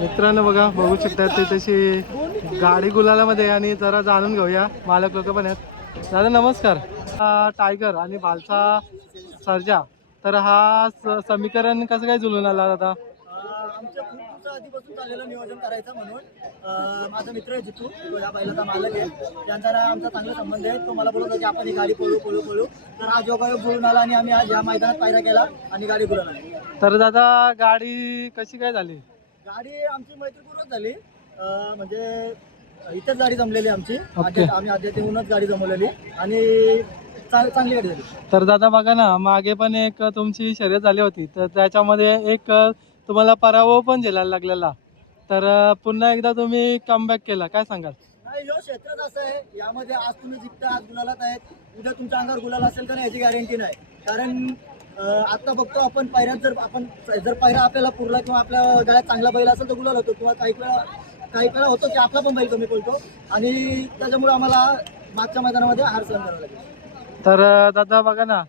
मित्रांनो बघा, बघू शकता ते तशी गाडी गुलालामध्ये आणि जरा जाणून घेऊया, मालक लोक पण आहेत. दादा नमस्कार. टायगर आणि भालचा सर्जा, तर हा समीकरण कसं काय जुळून आला दादा? आमच्या खूप आधीपासून चाललेलं नियोजन करायचं म्हणून माझा मित्र आहे जितू, तो या बैलाचा मालक आहे. त्यांचा आमचा चांगला संबंध आहे. तो मला बोलत होता की आपण ही गाडी पळू. तर हा जोगायोग जुळून आला आणि आम्ही आज या मैदानात पायरा केला आणि गाडी गुलाला. तर दादा गाडी कशी काय झाली? गाडी आमची मैत्रीपूर्वक झाली. म्हणजे इथेच गाडी जमलेली आमची. आम्ही आद्यातूनच गाडी जमवलेली आणि चांगली गाडी झाली. तर दादा बघा ना, मागे पण एक तुमची शर्यत झाली होती, तर त्याच्यामध्ये एक तुम्हाला पराभव पण झेलायला लागलेला. तर पुन्हा एकदा तुम्ही कमबॅक केला, काय सांगाल? नाही, ह्यो क्षेत्रच असं आहे. यामध्ये आज तुम्ही जिंकता, आज गुलालात आहेत, उद्या तुमच्या अंगावर गुलाल असेल तर याची गॅरंटी नाही. कारण आता बघतो आपण पायऱ्यात जर पायरा आपल्याला पुरला किंवा आपल्या गळ्यात चांगला बैल असेल तर गुलाल होतो, किंवा काही वेळा होतो की आपला पण बैल कमी पडतो आणि त्याच्यामुळे आम्हाला मागच्या मैदानामध्ये हार सहन करावं लागेल. तर दादा बघा ना,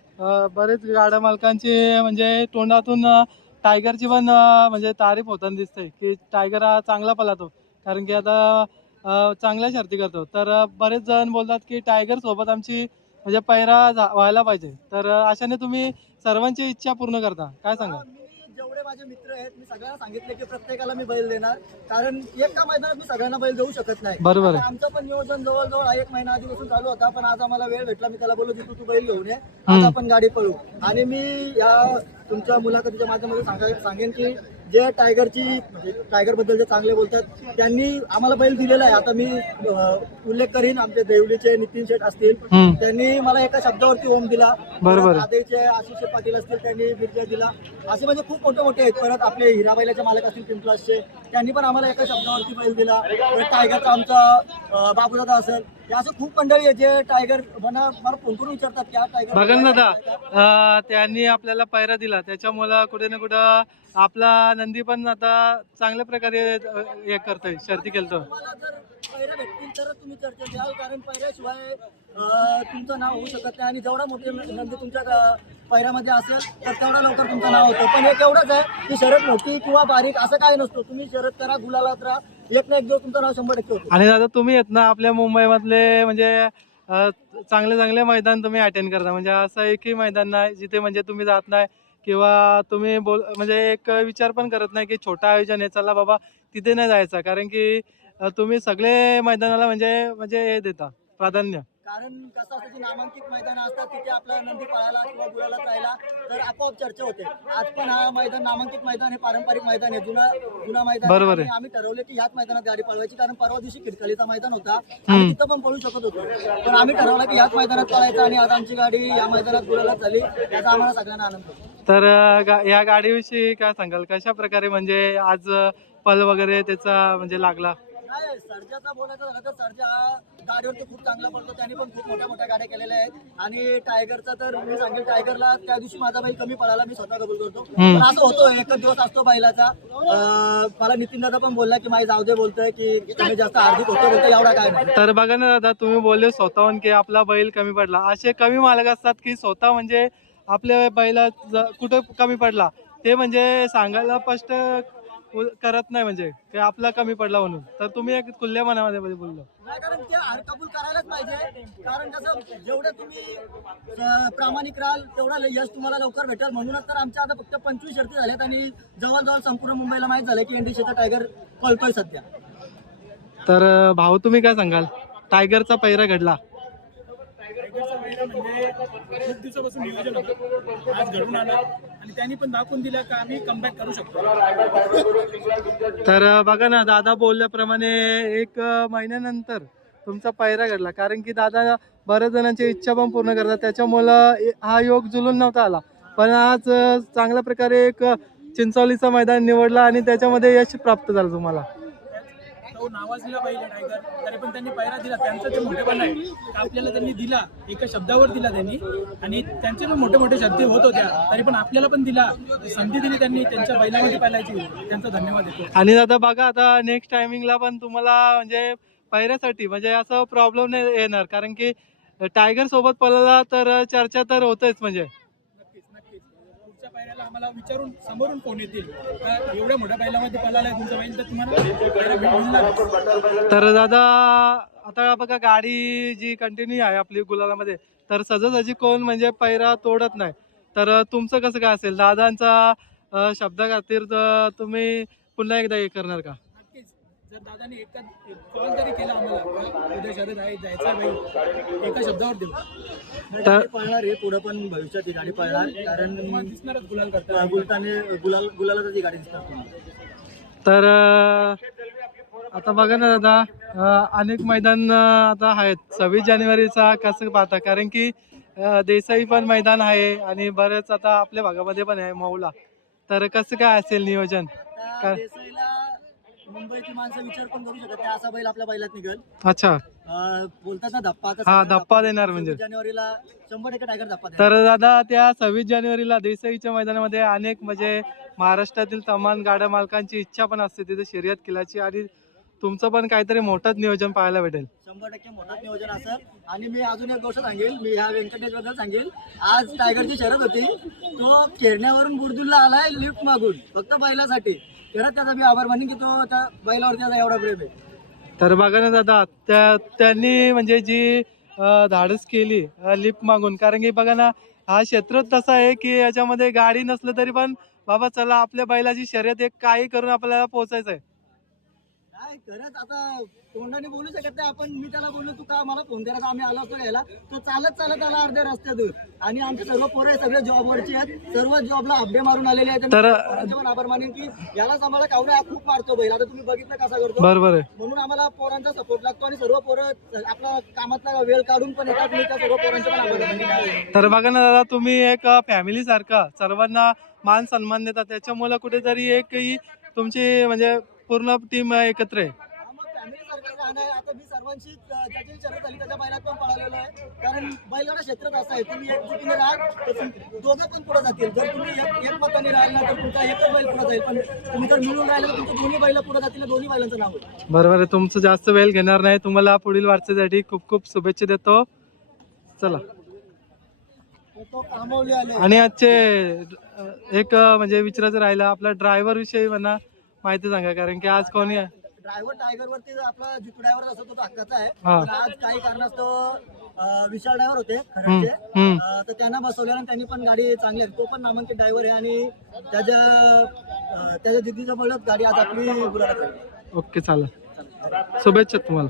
बरेच गाड्या मालकांची म्हणजे तोंडातून टायगरची पण म्हणजे तारीफ होताना दिसते की टायगर हा चांगला पळतो, कारण की आता चांगल्या शर्ती करतो. तर बरेच जण बोलतात की टायगर सोबत आमची म्हणजे पैरा व्हायला पाहिजे. तर अशाने तुम्ही सर्वांची इच्छा पूर्ण करता, काय सांगा? मी जेवढे माझे मित्र आहेत मी सगळ्यांना सांगितले की प्रत्येकाला मी बैल देणार, कारण एका मैदानात मी सगळ्यांना बैल देऊ शकत नाही. बरोबर आहे. आमचं पण नियोजन जवळजवळ 1 महिना आधीपासून चालू होता, पण आज आम्हाला वेळ भेटला. मी त्याला बोललो की तू बैल घेऊन ये, आज आपण गाडी पळू. आणि मी या तुमच्या मुलाखतीच्या माध्यमातून सांगेन की जे टायगर बद्दल जे चांगले बोलतात त्यांनी आम्हाला बैल दिलेला आहे. आता मी उल्लेख करीन, आमचे देवलीचे नितीन शेठ असतील, त्यांनी मला एका शब्दावरती ओम दिला. बरोबर. आदेचे आशिष पाटील असतील, त्यांनी बिर्जा दिला. असे म्हणजे खूप मोठे आहेत. परत आपले हिराबाईलाचे मालक असतील पिंपलासचे, त्यांनी पण आम्हाला एका शब्दावरती बैल दिला. टायगरचा आमचा बाबूदादा असेल, असं खूप मंडळी आहे जे टायगर मला फोन करून विचारतात की हा टायगर बघा ना दादा, त्यांनी आपल्याला पायरा दिला, त्याच्यामुळे कुठे ना कुठं आपला नंदी पण आता चांगल्या प्रकारे हे करतोय, शर्ती केलतो. पैरा भेटतील तर तुम्ही चर्चा द्याल, कारण पैऱ्याशिवाय तुमचं नाव होऊ शकत नाही. आणि जेवढा मोठे नंदी तुमच्या पैऱ्यामध्ये असेल तर तेवढा लवकर तुमचं नाव होतं. पण एक एवढंच आहे की शर्यत मोठी किंवा बारीक असं काय नसतो. तुम्ही शर्यत करा, गुलालात राहा, एक ना एक दिवस तुमचं नाव 100% होतं. आणि दादा तुम्ही येत ना आपल्या मुंबईमधले म्हणजे चांगले मैदान तुम्ही अटेंड करता, म्हणजे असं एकही मैदान नाही जिथे म्हणजे तुम्ही जात नाही किंवा तुम्ही म्हणजे एक विचार पण करत नाही की छोटा आयोजन आहे, चला बाबा तिथे नाही जायचं, कारण की तुम्ही सगळे मैदानाला म्हणजे म्हणजे हे देता प्राधान्य. कारण कसं असतं की नामांकित मैदान असतात, तिथे आपला नंदी पळायला किंवा गुलालात राहिला तर आपोआप चर्चा होते. आज पण हा मैदान नामांकित मैदान हे पारंपरिक मैदान आहे, जुना मैदान. बरोबर आहे. आम्ही ठरवले की ह्याच मैदानात गाडी पळवायची, कारण परवा दिवशी खिडकालीचा मैदान होता, आम्ही तिथं पण पळू शकत होतो, पण आम्ही ठरवलं की ह्याच मैदानात पळायचं आणि आज आमची गाडी या मैदानात गुलालात झाली, याचा आम्हाला सगळ्यांना आनंद होतो. तर या गाडीविषयी काय सांगाल, कशा प्रकारे म्हणजे आज पल वगैरे त्याचा म्हणजे लागला? नाही, सर्जाचा बोलायचं झालं तर सर्जा हा गाडीवरती खूप चांगला पडतो. त्यांनी पण खूप मोठ्या गाड्या केलेल्या आहेत. आणि टायगरचा तर मी सांगेल, टायगरला त्या दिवशी माझा बैल कमी पडाला, मी स्वतः कबूल करतो. पण असं होतो, एकच दिवस असतो बैलाचा. मला नितीन दादा पण बोलला की माझी जाऊ दे, बोलतोय की तुम्ही जास्त हार्दिक होतो, बोलतो एवढा काय नाही. तर बघा ना दादा, तुम्ही बोलले स्वतःहून की आपला बैल कमी पडला. असे कमी मालक असतात की स्वतः म्हणजे आपल्या बैला कुठं कमी पडला ते म्हणजे सांगायला स्पष्ट करत नाही, म्हणजे की आपला कमी पडला म्हणून. तर तुम्ही एक खुल्या मनामध्ये बोललो. नाही, कारण ते हार कबूल करायलाच पाहिजे. कारण कसं, जेवढं तुम्ही प्रामाणिक राहाल तेवढा यश तुम्हाला लवकर भेटेल. म्हणूनच तर आमच्या आता फक्त 25 शर्ती झाल्यात आणि जवळजवळ संपूर्ण मुंबईला माहीत झालं की एनडीसीचा टायगर पळतोय सध्या. तर भाऊ तुम्ही काय सांगाल, टायगरचा पहिरा घडला? टायगरचा पहिरा म्हणजे खूप दिवसापासून नियोजन होतं, आज घडून आला आणि त्यांनी पण दाखवून दिलं का आम्ही कमबॅक करू शकतो. तर बघा ना, दादा बोलल्याप्रमाणे 1 महिन्यानंतर तुमचा पहिरा घडला, कारण की दादा बऱ्याच जणांची इच्छा पण पूर्ण करतात, त्याच्यामुळं हा योग जुलून नव्हता आला. पण आज चांगल्या प्रकारे एक चिंचवलीचं मैदान निवडला आणि त्याच्यामध्ये यश प्राप्त झालं तुम्हाला. तो नावाजलेला बैल आहे टायगर, तरी पण त्यांनी पहिरा दिला. त्यांचं ते मोठेपण आहे, आपल्याला त्यांनी दिला, एका शब्दावर दिला त्यांनी. आणि त्यांचे पण मोठे शब्द होत होत्या, तरी पण आपल्याला पण दिला, संधी दिली त्यांनी त्यांच्या बैलामध्ये पाहिलायची. त्यांचा धन्यवाद देतो. आणि दादा बघा, आता नेक्स्ट टायमिंगला पण तुम्हाला म्हणजे पहिऱ्यासाठी म्हणजे असं प्रॉब्लेम नाही येणार, कारण की टायगर सोबत पळाला तर चर्चा तर होतेच. म्हणजे नक्कीच पुढच्या पायऱ्याला आम्हाला विचारून समोरून फोन येतील का एवढ्या मोठ्या बैलामध्ये पळाला आहे तुमचा बैल, तर तुम्हाला पहिला भेट मिळणार. तर दादा आता बघा गाडी जी कंटिन्यू आहे आपली गुलालामध्ये, तर सहजासहजी कोण म्हणजे पैरा तोडत नाही. तर तुमचं कसं काय असेल दादांचा शब्द खातीर तर तुम्ही पुन्हा एकदा हे करणार का? नक्कीच जर दादाने एका कॉल तरी केला आम्हाला का उद्या शर्यत आहे जायचं आहे बैल, एका शब्दावर देऊ गाडी पळणार आहे पुढे पण भविष्यात ही गाडी पळणार, कारण तुम्हाला दिसणारच गुलाल करता. गुलालातच ही गाडी दिसणार तुम्हाला. तर आता बघा ना दादा, अनेक मैदान आता आहेत. 26 जानेवारीचा कसं पाहता, कारण की देसाई पण मैदान आहे आणि बरेच आता आपल्या भागामध्ये पण आहे मौला. तर कसं काय असेल नियोजन? आता देसाईला मुंबईची माणसं विचार पण करू शकत नाही, असा बैल आपल्या बैलात निघल. अच्छा, बोलतात ना धप्पा, आता हा, सगळ्यांना धप्पा देणार म्हणजे. 26 जानेवारीला 100% टायगर धप्पा देणार. तर दादा त्या 26 जानेवारीला देसाईच्या मैदानामध्ये अनेक म्हणजे महाराष्ट्रातील तमाम गाड्या मालकांची इच्छा पण असते तिथे शर्यत केल्याची, आणि तुमचं पण काहीतरी मोठंच नियोजन पाहायला भेटेल. 100% मोठं नियोजन असेल. आणि मी अजून एक गोष्ट सांगेल, मी ह्या व्यंकटेश बद्दल सांगेल. आज टायगरची शर्यत होती, तो खेळण्यावरून बुरदुलला आलाय लिफ्ट मागून फक्त बैलासाठी. खरंच त्याचा मी आभार मानेन की तो त्या बैलावरती त्याचा एवढा प्रेम आहे. तर बघा ना दादा, त्यांनी म्हणजे जी धाडस केली लिफ्ट मागून, कारण की बघा ना हा क्षेत्रच तसा आहे की याच्यामध्ये गाडी नसलं तरी पण बाबा चला आपल्या बैलाची शर्यत एक काही करून आपल्याला पोहोचायचं आहे. काय खरंच आता तोंडाने बोलू शकत नाही आपण. मी त्याला बोललो तू का मला फोन करायचा, आम्ही आलो असतो घ्यायला. तो चालत चालत आला अर्ध्या रस्त्यातून. आणि आमचे सर्व पोरं सगळे जॉबवरचे आहेत, सर्व जॉबला अपडे मारून आलेले आहेत. तर पोरांचे पण आभार मानेन की यालाच आम्हाला कावडा खूप मारतो बैल. आता तुम्ही बघितलं कसा करतो. बरोबर आहे. म्हणून आम्हाला पोरांचा सपोर्ट लागतो आणि सर्व पोरं आपला कामातला वेळ काढून पण येतात. मी त्या सर्व पोरांचे पण आभार मानेन. तर बघा ना दादा, तुम्ही एक फॅमिली सारखा सर्वांना मान सन्मान देता, त्याच्यामुळे कुठेतरी एक ही तुमची म्हणजे पूर्ण टीम एकत्र आहे. फॅमिली सारखं गाणं आहे. आता मी सर्वांशी ज्याची शर्यत झाली त्याच्या बैलात पण पळालेलो आहे, कारण बैलगाडा क्षेत्रात असं आहे तुम्ही एकजुटीने राहाल तर दोघं पण पुढे जातील. जर तुम्ही एक मताने राहिल ना तर तुमचा एकच बैल पुढे जाईल, पण तुम्ही जर मिळून राहिला तर तुमचे दोन्ही बैल पुढे जातील. दोन्ही बैलांचं नाव आहे. बरोबर आहे. तुमचं जास्त वेळ घेणार नाही. तुम्हाला पुढील वाटचालीसाठी खूप खूप शुभेच्छा देतो. चला. तो कामवले आले. आणि आजचे एक म्हणजे विचारायचं राहिलं, आपला ड्रायव्हर विषयी म्हणा माहिती सांगा, कारण की आज कोणी आहे? ड्रायव्हर टायगर वरती आपला जितू ड्रायव्हर असतो तो हक्काचा आहे. हा. पण आज काही कारणास्तव विशाल ड्रायव्हर होते खरंचे, तर त्यांना बसवल्यानं त्यांनी पण गाडी चांगली आहे. तो पण नामांकित ड्रायव्हर आहे आणि त्याच्या दिदीच्या मुळेच गाडी आज आपली गुलाबात आहे. ओके, चालेल. शुभेच्छा तुम्हाला.